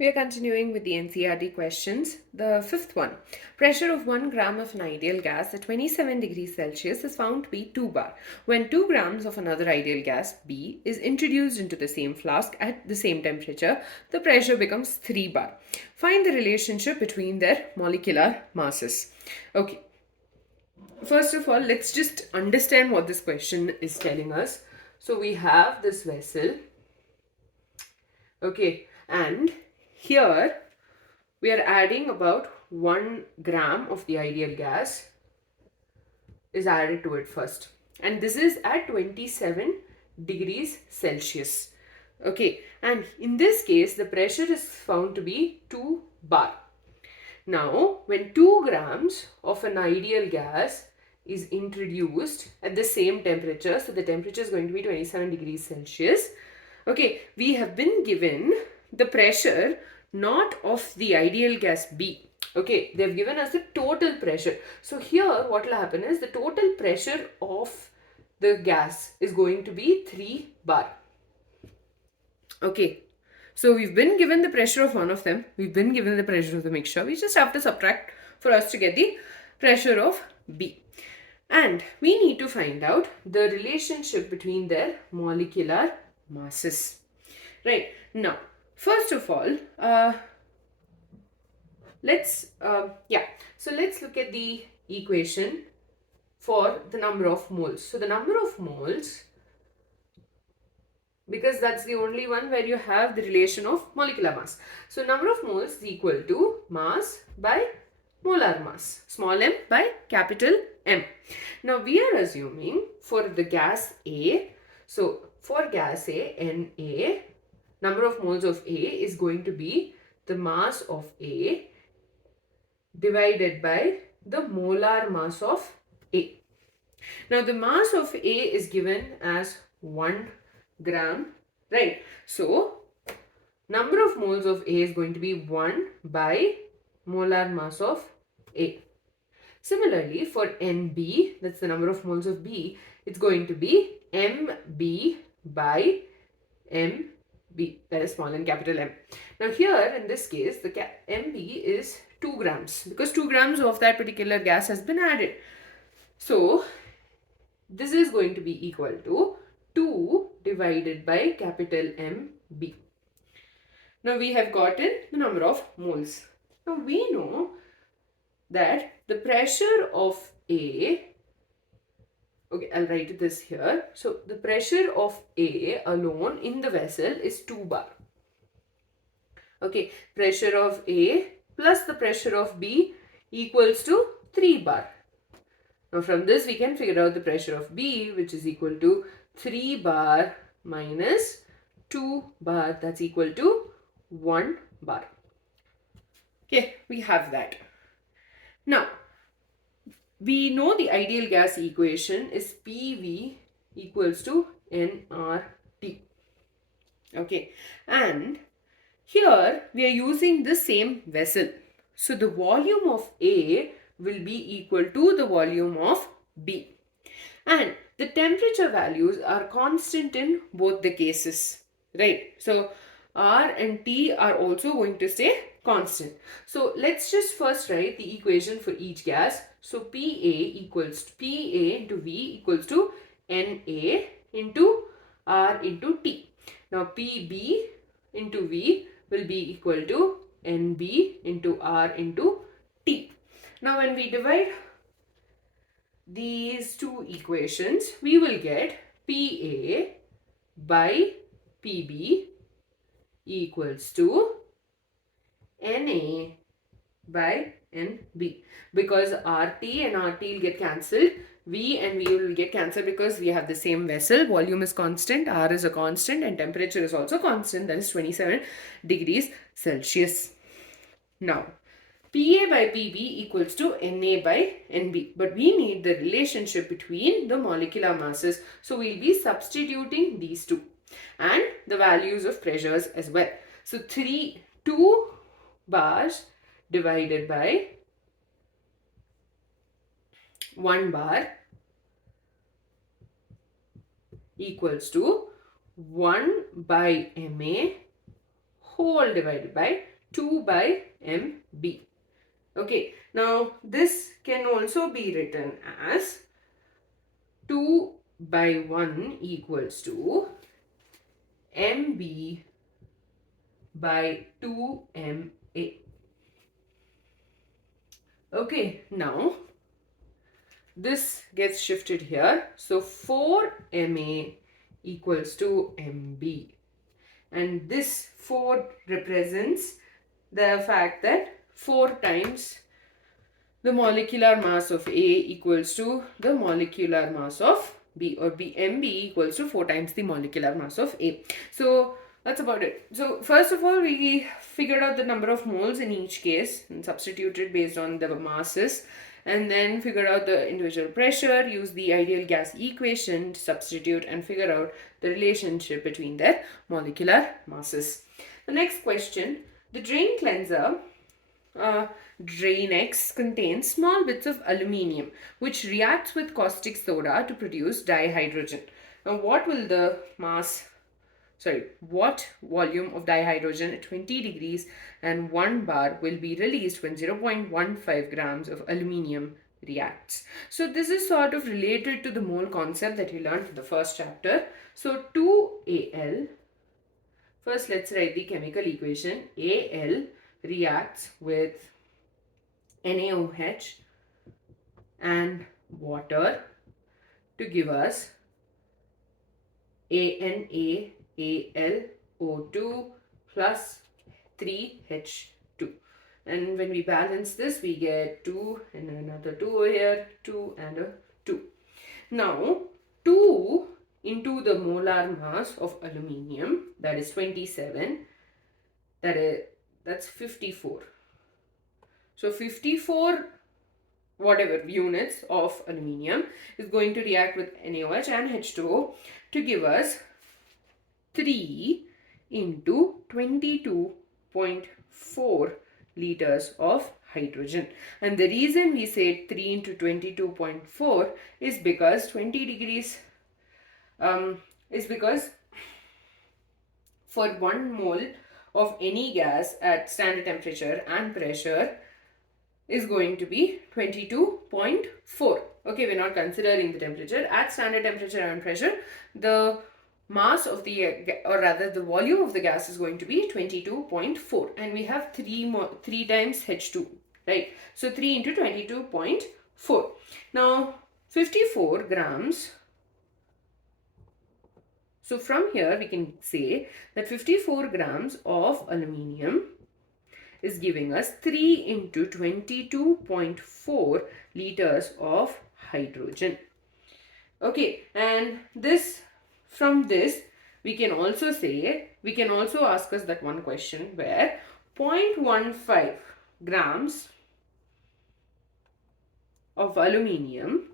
We are continuing with the NCERT questions. The fifth one. Pressure of 1 gram of an ideal gas at 27 degrees Celsius is found to be 2 bar. When 2 grams of another ideal gas, B, is introduced into the same flask at the same temperature, the pressure becomes 3 bar. Find the relationship between their molecular masses. Okay. First of all, let's just understand what this question is telling us. So we have this vessel. Okay. And here we are adding about 1 gram of the ideal gas is added to it first, and this is at 27 degrees Celsius. Okay, and in this case the pressure is found to be 2 bar. Now when 2 grams of an ideal gas is introduced at the same temperature, so the temperature is going to be 27 degrees Celsius. Okay, we have been given the pressure not of the ideal gas B. Okay, they have given us the total pressure. So here what will happen is the total pressure of the gas is going to be 3 bar. Okay, so we've been given the pressure of one of them. We've been given the pressure of the mixture. We just have to subtract for us to get the pressure of B. And we need to find out the relationship between their molecular masses. Right, now first of all, let's look at the equation for the number of moles. So the number of moles, because that's the only one where you have the relation of molecular mass. So number of moles is equal to mass by molar mass, small m by capital M. Now we are assuming for the gas A, so for gas A, Na, number of moles of A is going to be the mass of A divided by the molar mass of A. Now the mass of A is given as 1 gram, right? So number of moles of A is going to be 1 by molar mass of A. Similarly, for Nb, that's the number of moles of B, it's going to be Mb by Mb, that is small n capital M. Now here in this case, the Mb is 2 grams because 2 grams of that particular gas has been added. So this is going to be equal to 2 divided by capital MB. Now we have gotten the number of moles. Now we know that the pressure of A, okay, I'll write this here. So the pressure of A alone in the vessel is 2 bar. Okay, pressure of A plus the pressure of B equals to 3 bar. Now from this we can figure out the pressure of B, which is equal to 3 bar minus 2 bar, that's equal to 1 bar. Okay, we have that. Now, we know the ideal gas equation is PV equals to nRT. Okay, and here we are using the same vessel. So the volume of A will be equal to the volume of B. And the temperature values are constant in both the cases, right? So R and T are also going to stay constant. So let's just first write the equation for each gas. So PA into V equals to NA into R into T. Now PB into V will be equal to NB into R into T. Now when we divide these two equations, we will get PA by PB equals to NA by NB, because RT and RT will get cancelled, V and V will get cancelled because we have the same vessel, volume is constant, R is a constant and temperature is also constant, that is 27 degrees Celsius. Now PA by PB equals to NA by NB, but we need the relationship between the molecular masses, so we'll be substituting these two and the values of pressures as well. So 2 bars divided by 1 bar equals to 1 by MA whole divided by 2 by mb. Okay, now this can also be written as 2 by 1 equals to mb by 2ma. Okay, now this gets shifted here. So 4ma equals to mb. And this 4 represents the fact that 4 times the molecular mass of A equals to the molecular mass of B, or mb equals to 4 times the molecular mass of A. So that's about it. So first of all, we figured out the number of moles in each case and substituted based on the masses, and then figured out the individual pressure, use the ideal gas equation to substitute and figure out the relationship between their molecular masses. The next question, the drain cleanser Drain X contains small bits of aluminium which reacts with caustic soda to produce dihydrogen. Now what will the what volume of dihydrogen at 20 degrees and 1 bar will be released when 0.15 grams of aluminium reacts? So this is sort of related to the mole concept that you learned in the first chapter. So 2Al, first let's write the chemical equation. Al reacts with NaOH and water to give us ANaAlO2 plus 3H2. And when we balance this, we get 2 and another 2 over here, 2 and a 2. Now, 2 into the molar mass of aluminium, that is 27, that's 54. So 54 whatever units of aluminium is going to react with NaOH and H2O to give us 3 into 22.4 liters of hydrogen. And the reason we say 3 into 22.4 is because 20 degrees is because for 1 mole of any gas at standard temperature and pressure is going to be 22.4. Okay, we're not considering the temperature. At standard temperature and pressure, the mass of the, or rather the volume of the gas is going to be 22.4. And we have 3 times H2, right? So 3 into 22.4. Now, 54 grams. So from here, we can say that 54 grams of aluminium is giving us 3 into 22.4 liters of hydrogen. Okay, and this, from this, we can also ask us that one question where 0.15 grams of aluminium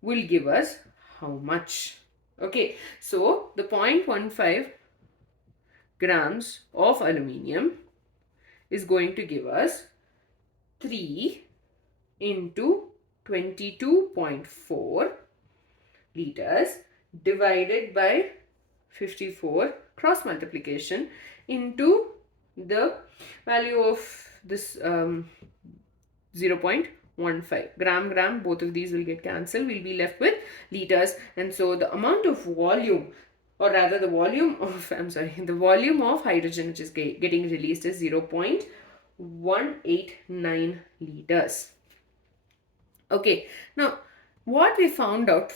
will give us how much? Okay, so the 0.15 grams of aluminium is going to give us 3 into 22.4 liters divided by 54 cross multiplication into the value of this 0.15 gram, both of these will get cancelled. We'll be left with liters, and so the amount of volume, or rather the volume of hydrogen which is getting released is 0.189 liters. Okay, now what we found out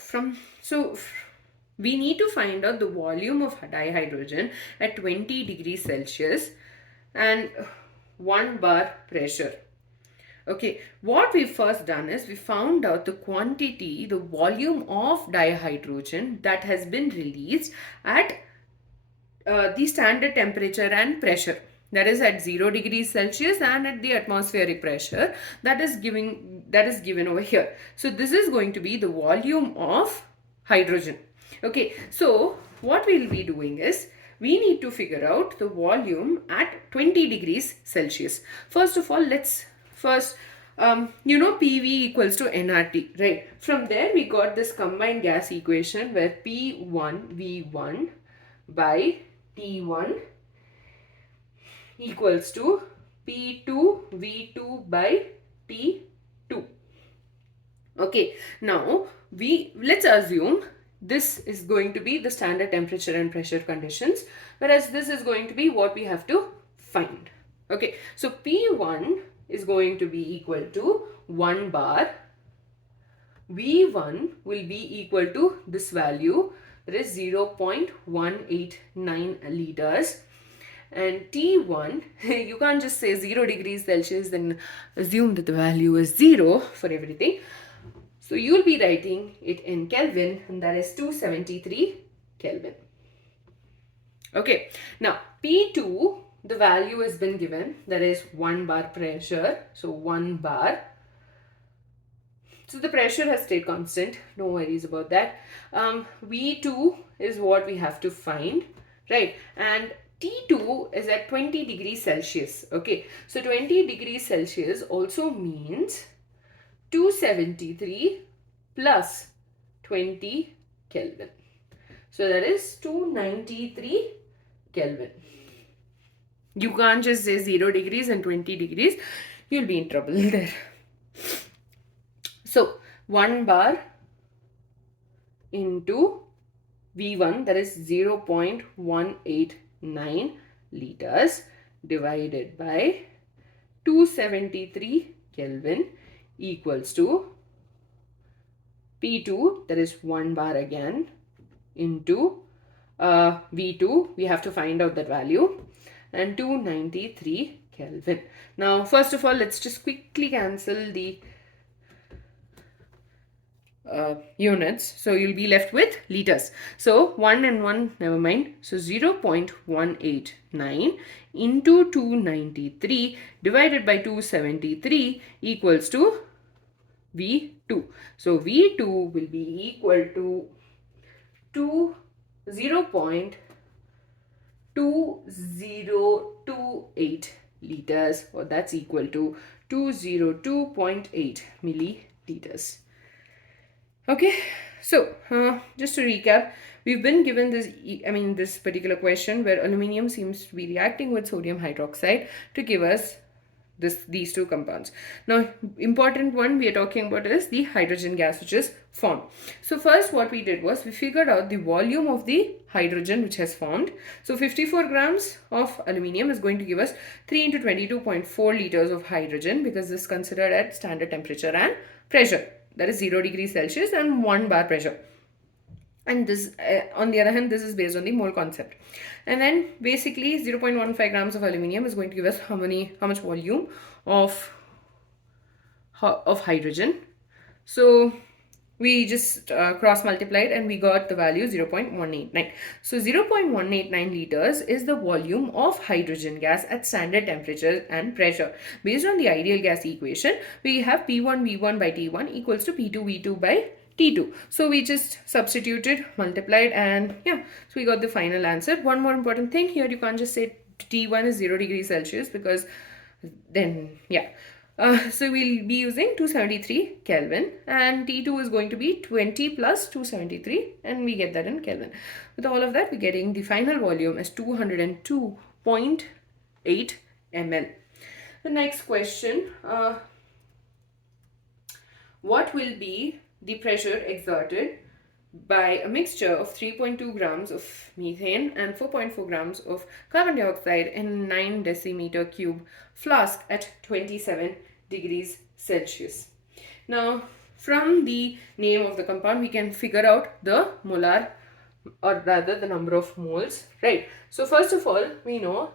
we need to find out the volume of dihydrogen at 20 degrees Celsius and 1 bar pressure. Okay, what we've first done is we found out the quantity, the volume of dihydrogen that has been released at the standard temperature and pressure. That is at 0 degrees Celsius and at the atmospheric pressure that is given over here. So this is going to be the volume of hydrogen. Okay, so what we'll be doing is we need to figure out the volume at 20 degrees Celsius. First of all, PV equals to nRT, right? From there, we got this combined gas equation where P1V1 by T1 equals to P2V2 by T2. Okay, now let's assume this is going to be the standard temperature and pressure conditions, whereas this is going to be what we have to find. Okay, so P1 is going to be equal to 1 bar. V1 will be equal to this value, that is 0.189 liters. And T1, you can't just say 0 degrees Celsius then assume that the value is 0 for everything. So you'll be writing it in Kelvin, and that is 273 Kelvin. Okay, now P2, the value has been given, that is 1 bar pressure, so 1 bar. So the pressure has stayed constant, no worries about that. V2 is what we have to find, right? And T2 is at 20 degrees Celsius, okay? So 20 degrees Celsius also means 273 plus 20 Kelvin. So that is 293 Kelvin. You can't just say 0 degrees and 20 degrees. You'll be in trouble there. So 1 bar into V1, that is 0.189 liters divided by 273 Kelvin equals to P2, that is 1 bar again, into V2, we have to find out that value, and 293 Kelvin. Now, first of all, let's just quickly cancel the units. So you'll be left with liters. So 1 and 1, never mind. So 0.189 into 293 divided by 273 equals to V2. So V2 will be equal to 0.2028 liters, or that's equal to 202.8 milliliters. Okay, so just to recap, we've been given this particular question where aluminium seems to be reacting with sodium hydroxide to give us these two compounds. Now, important one we are talking about is the hydrogen gas which is formed. So first what we did was we figured out the volume of the hydrogen which has formed. So 54 grams of aluminium is going to give us 3 into 22.4 liters of hydrogen, because this is considered at standard temperature and pressure. That is 0 degrees Celsius and 1 bar pressure. And this, on the other hand, this is based on the mole concept. And then basically 0.15 grams of aluminium is going to give us how much volume of hydrogen. So we just cross multiplied and we got the value 0.189. So 0.189 liters is the volume of hydrogen gas at standard temperature and pressure. Based on the ideal gas equation, we have P1V1 by T1 equals to P2V2 by T2. So we just substituted, multiplied, and yeah, so we got the final answer. One more important thing here, you can't just say T1 is 0 degrees Celsius, because then yeah. So we'll be using 273 Kelvin, and T2 is going to be 20 plus 273, and we get that in Kelvin. With all of that, we're getting the final volume as 202.8 ml. The next question, what will be the pressure exerted by a mixture of 3.2 grams of methane and 4.4 grams of carbon dioxide in 9 decimeter cube flask at 27 degrees Celsius. Now, from the name of the compound, we can figure out the molar, or rather the number of moles, right? So first of all, we know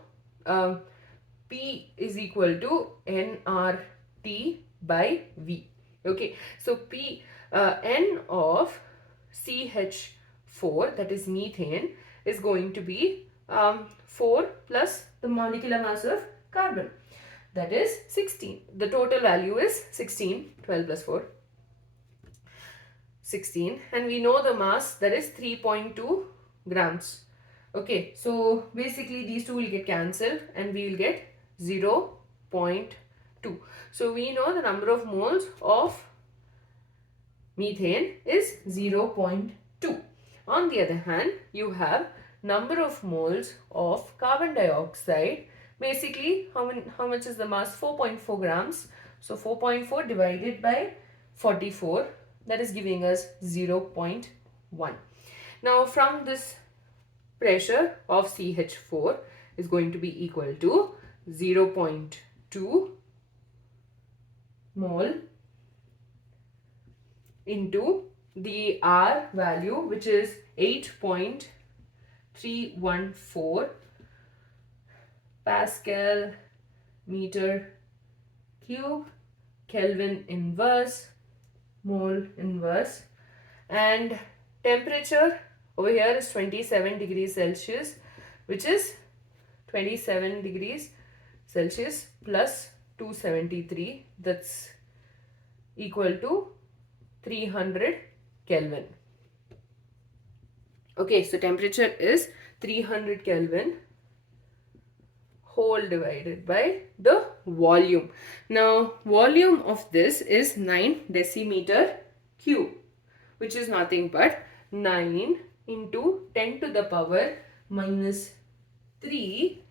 P is equal to nRT by V. Okay, so N of CH4, that is methane, is going to be 4 plus the molecular mass of carbon, that is 16. The total value is 16, 12 plus 4, 16, and we know the mass, that is 3.2 grams. Okay, so basically these two will get cancelled and we will get 0.2. So we know the number of moles of methane is 0.2. On the other hand, you have number of moles of carbon dioxide Basically, how much is the mass? 4.4 grams. So 4.4 divided by 44, that is giving us 0.1. Now from this, pressure of CH4 is going to be equal to 0.2 mole into the R value, which is 8.314 Pascal meter cube, Kelvin inverse, mole inverse, and temperature over here is 27 degrees Celsius, which is 27 degrees Celsius plus 273, that's equal to 300 Kelvin. Okay, so temperature is 300 Kelvin whole divided by the volume. Now, volume of this is 9 decimeter cube, which is nothing but 9 into 10 to the power minus 3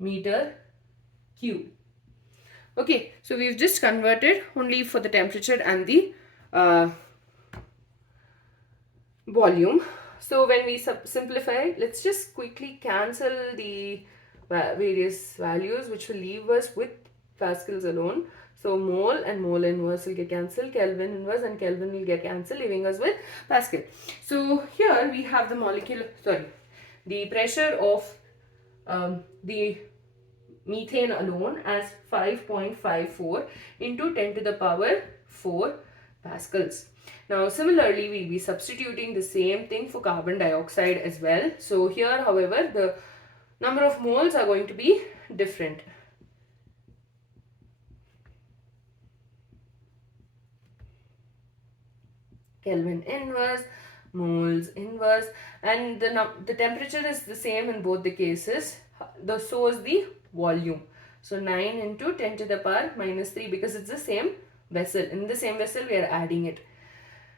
meter cube. Okay, so we've just converted only for the temperature and the volume. So when we simplify, let's just quickly cancel the various values, which will leave us with pascals alone. So mole and mole inverse will get cancelled, Kelvin inverse and Kelvin will get cancelled, leaving us with Pascal. So here we have the pressure of the methane alone as 5.54 into 10 to the power 4 pascals. Now similarly, we'll be substituting the same thing for carbon dioxide as well. So here, however, the number of moles are going to be different. Kelvin inverse, moles inverse, and the temperature is the same in both the cases. So is the volume. So 9 into 10 to the power minus 3, because it's the same vessel. In the same vessel, we are adding it.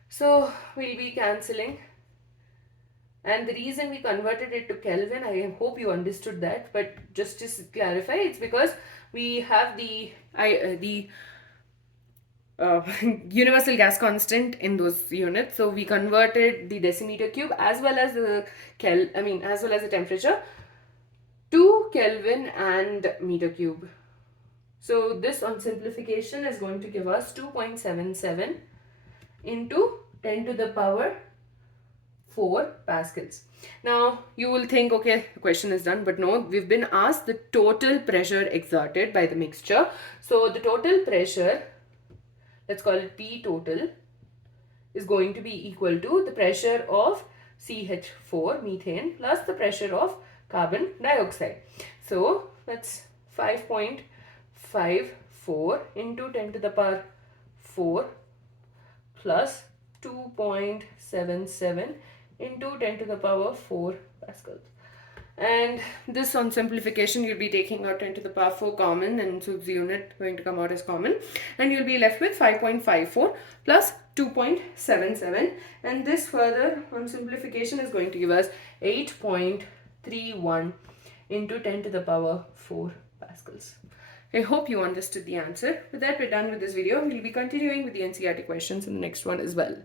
So we'll be cancelling. And the reason we converted it to Kelvin, I hope you understood that, but just to clarify, it's because we have the universal gas constant in those units. So we converted the decimeter cube as well as the temperature to Kelvin and meter cube. So this on simplification is going to give us 2.77 into 10 to the power 4 pascals. Now you will think, okay, the question is done, but no, we've been asked the total pressure exerted by the mixture. So the total pressure, let's call it P total, is going to be equal to the pressure of CH4 methane plus the pressure of carbon dioxide. So that's 5.54 into 10 to the power 4 plus 2.77 into 10 to the power 4 pascals. And this on simplification, you'll be taking out 10 to the power 4 common, and so the unit going to come out as common, and you'll be left with 5.54 plus 2.77, and this further on simplification is going to give us 8.31 into 10 to the power 4 pascals. I hope you understood the answer. With that, we're done with this video. We'll be continuing with the NCERT questions in the next one as well.